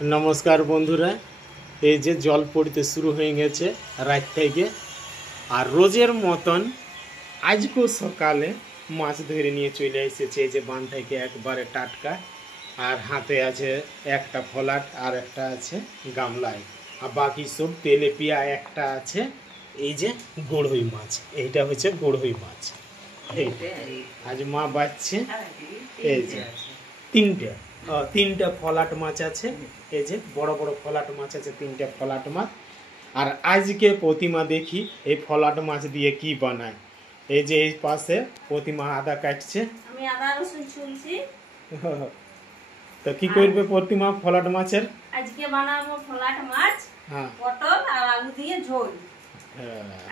नमस्कार बंधुरा এই যে জল পড়তে শুরু হয়ে গেছে রাত থেকে আর রোজের মতন আজকেও সকালে মাছ ধরে নিয়ে চলে এসেছে এই যে বাঁধ থেকে একবারে টাটকা আর হাতে আছে একটা ফলাট আর একটা আছে গামলায় আর বাকি সব তেলেপিয়া একটা আছে এই যে গড়ই মাছ এইটা হচ্ছে গড়ই মাছ আজ মা বাঁচছে এই যে তিনটা ফলাট মাছ আছে এই যে বড় বড় ফলাট মাছ আছে তিনটা ফলাট মাছ আর আজকে প্রতিমা দেখি এই ফলাট মাছ দিয়ে কি বানায় এই যে এই পাশে প্রতিমা আদা কাটছে আমি আদা রসুন ছুলছি তো কি করবে প্রতিমা ফলাট মাছের আজকে বানাবো ফলাট মাছ পটল আর আলু দিয়ে ঝোল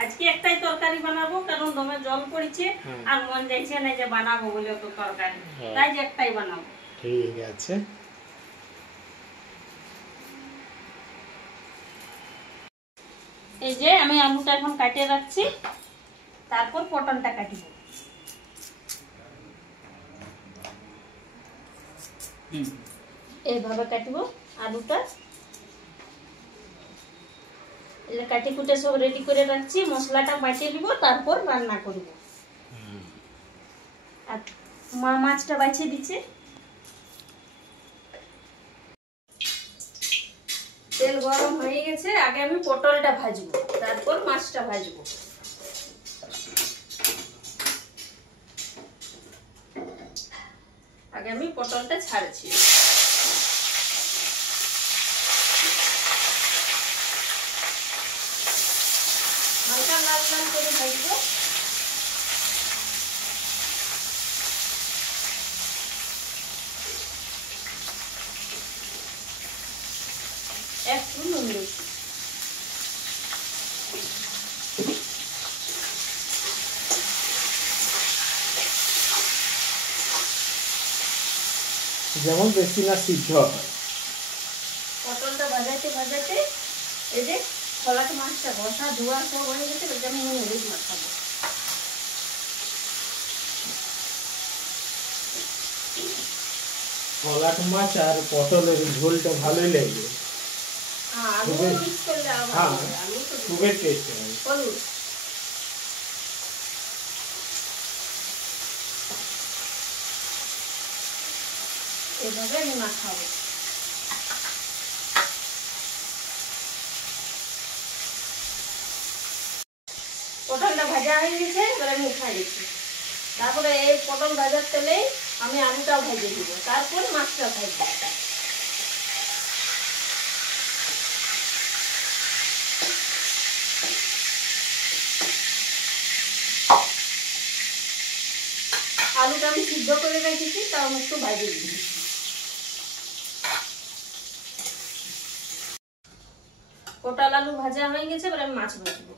আজকে একটাই তরকারি বানাবো কারণ দমে জল পড়ছে আর মন যাইছে না যে বানাবো বলে তো তরকারি তাই যে একটাই বানাবো ঠিক আছে এই যে আমি আলুটা এখন কাটে রাখছি তারপর পটলটা কাটিব এইভাবে কাটিব আলুটা এটা কাটি কুটে সব রেডি করে রাখছি মশলাটা বাটিয়ে নিব তারপর রান্না করব আর মা মাছটা বাছিয়ে দিচ্ছে তেল গরম হয়ে গেছে আগে আমি পটলটা ভাজবো তারপর মাছটা ভাজবো আগে আমি পটলটা ছাড়ছি হালকা লাল লাল করে ভাজবো একটু নুন দিচ্ছি যেমন বেশি না সিদ্ধ হয় পটলটা ভাজাতে ভাজাতে এই যে ফলাট মাছটা বসা ধোয়া সব হয়ে গেছে ওটা আমি হলুদ মাখাবো ফলাট মাছ আর পটলের ঝোলটা ভালোই লাগবে আলু মিক্স করলে হ্যাঁ আলু তো খুবই টেস্ট হয় হলুদ এভাবে আমি মাখাবো পটলটা ভাজা হয়ে গেছে এবার আমি উঠাই দিচ্ছি তারপরে এই পটল ভাজার তেলে আমি আলুটাও ভেজে দিব তারপর মাছটা ভাজবো আলুটা আমি সিদ্ধ করে রেখেছি তাও আমি একটু ভাজে দিচ্ছি পটল আলু ভাজা হয়ে গেছে এবার আমি মাছ ভাজবো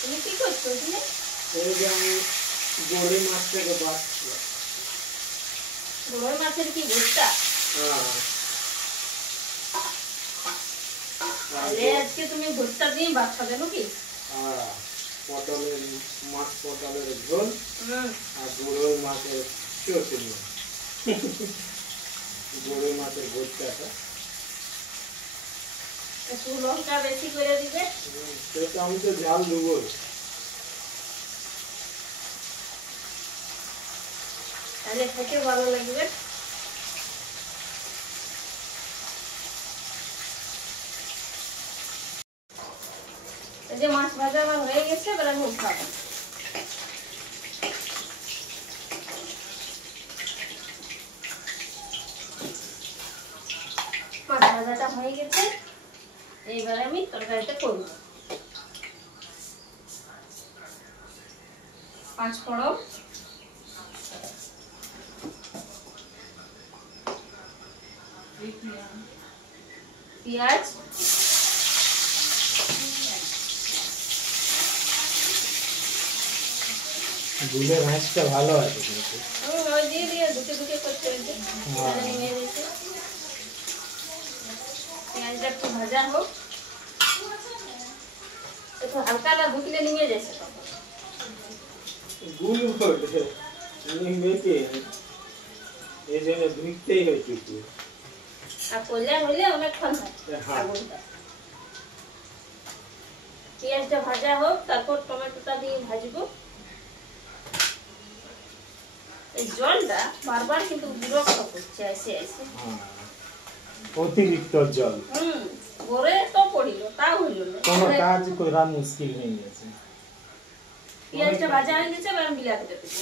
তুমি কি করছো তুমি এই যে আমি গড়ই মাছটাকে বাছছি গড়ই মাছের কি ভর্তা আরে আজকে তুমি ভর্তা দিয়ে ভাত খাবে নাকি পটলের ঝোল আর গড়ই মাছের চটনি গড়ই মাছের ভর্তাটা একটু লঙ্কা বেশি করে দিবে সেটা আমি তো ঝাল দেবো তাহলে খেতে ভালো লাগবে এই যে মাছ ভাজা আমার হয়ে গেছে এবার আমি উঠাবো মাছ ভাজাটা হয়ে গেছে এইবার আমি তরকারিটা করব 5 ফোড়ন পেঁয়াজ দুধের হাঁসটা ভালো আছে কিন্তু ওই দিয়ে দিয়ে দুটো দুটো করতে হয়েছে নিয়ে দিয়েছি পেঁয়াজটা একটু ভাজা হোক একটু হালকা না ভুকলে নিয়ে যাচ্ছে গুলবোর্ড মেখে এই জন্য ধুইতেই হয় কিছু। আর কল্যাণ হইলে অনেকক্ষণ হয় আগুনটা। পেঁয়াজটা ভাজা হোক, তারপর টমেটোটা দিয়ে ভাজবো। এই জলটা বারবার কিন্তু বিরক্ত করছে এসে এসে। অতিরিক্ত জল ভোরে তো পড়িল, তা হইল না, কোনো কাজ করা মুশকিল হয়ে গেছে। পেঁয়াজটা ভাজা হয়ে গেছে, এবার আমি বিলাতিটা দেবো।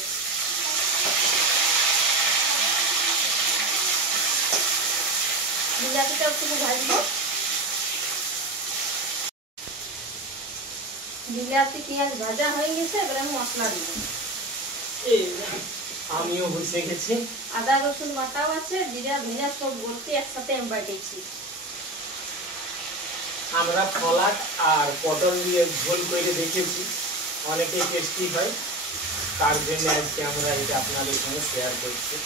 বিলাতিটা একটু ভাজবো। বিলাতি পেঁয়াজ ভাজা হয়ে গেছে, এবার আমি মশলা দিব। আমিও বসে গেছি। আদা রসুন বাটাও আছে, জিরা ধনিয়া সব ভর্তি একসাথে আমি বাটিয়েছি। আমরা ফলাট আর পটল দিয়ে ঝোল করে দেখেছি, অনেকেই টেস্টি হয়, তার জন্য আজকে আমরা এটা আপনাদের সঙ্গে শেয়ার করছি।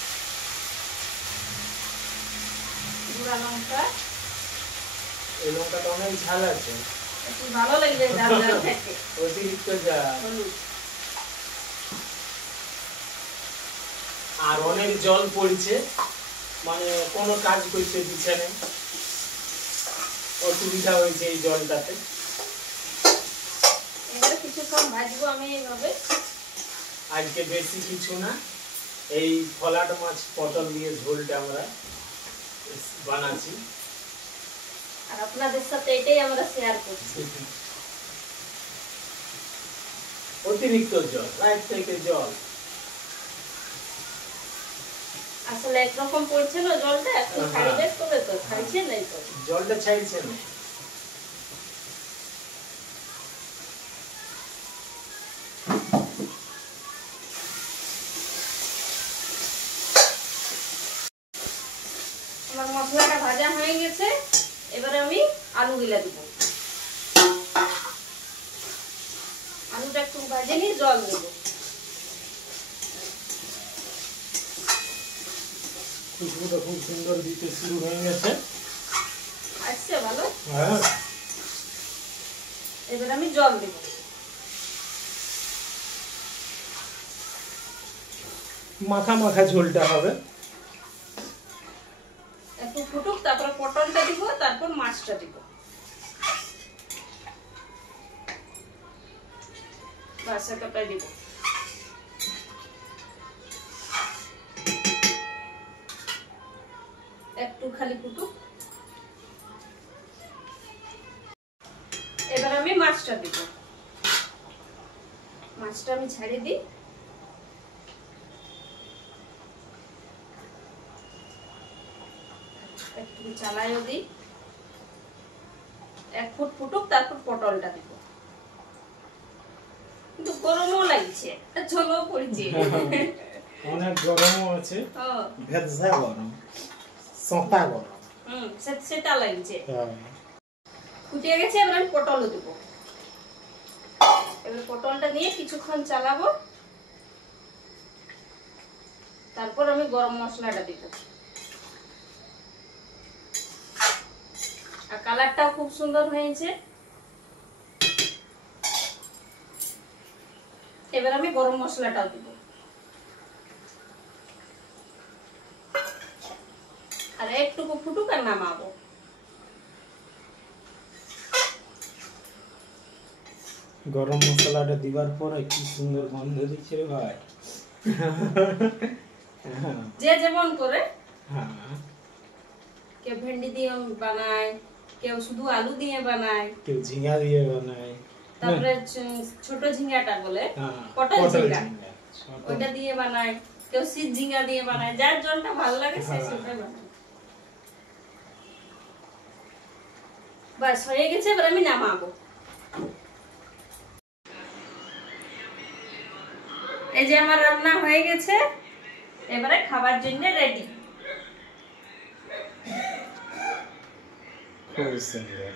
গুঁড়া লঙ্কা, এই লঙ্কাটা অনেক ঝাল আছে, একটু ভালো লাগবে ঝাল ঝাল খেতে। অতিরিক্ত ঝাল। হলুদ আর অনেক জল পড়ছে, মানে কোনো কাজ করতে দিচ্ছে না, অসুবিধা হয়েছে এই জলটাতে। এবারে কিছুক্ষণ ভাজবো আমি এইভাবে। আজকে বেশি কিছু না, এই ফলাট মাছ পটল দিয়ে ঝোলটা আমরা বানাচ্ছি, আর আপনাদের সাথে এটাই আমরা শেয়ার করছি। অতিরিক্ত জল, রাত থেকে জল আসলে একরকম পড়ছে না জলটা, এখন ছাড়বে তবে তো ছাড়ছে নাই তো, জলটা ছাড়ছে না। আমার মশলাটা ভাজা হয়ে গেছে, এবারে আমি আলুগুলা দিব। আলুটা একটু ভাজে নিয়ে জল দেব। খুশবুটা খুব সুন্দর দিতে শুরু হয়ে গেছে, আসছে ভালো। হ্যাঁ, এবার আমি জল দেব। মাখা মাখা ঝোলটা হবে। একটু ফুটুক, তারপর পটলটা দিব, তারপর মাছটা দিব। বাস এতটাই দিব। একটু খালি ফুটুক, এবার আমি মাছটা দিব। মাছটা আমি ছাড়িয়ে দিই। একটু চালাইও দিই, এক ফুট ফুটুক, তারপর পটলটা দিব। কিন্তু গরমও লাগছে, ঝোলও পড়ছে, অনেক গরমও আছে, ভেজা গরম, সতা গরম, সেটা লাগছে। ফুটে গেছে, এবার আমি পটলও দেব। এবার পটলটা নিয়ে কিছুক্ষণ চালাবো, তারপর আমি গরম মশলাটা দিব। আর কালারটাও খুব সুন্দর হয়েছে। এবার আমি গরম মশলাটাও দিব। আর একটুকু ফুটুক আর নামাবো। গরম মশলাটা দিবার পরে কি সুন্দর গন্ধ দিচ্ছে রে ভাই। যে যেমন করে, হ্যাঁ, কেউ ভেন্ডি দিয়ে বানায়, কেউ শুধু আলু দিয়ে বানায়, কেউ ঝিঙা দিয়ে বানায়, তারপরে ছোট ঝিঙ্গাটা বলে পটল ঝিঙ্গা, ওইটা দিয়ে বানায়, কেউ শীত ঝিঙ্গা দিয়ে বানায়, যার জলটা ভালো লাগে সে সেটা বানায়। বাস হয়ে গেছে, এবার আমি নামাবো। এই যে আমার রান্না হয়ে গেছে, এবারে খাবার জন্য রেডি। খুব সুন্দর।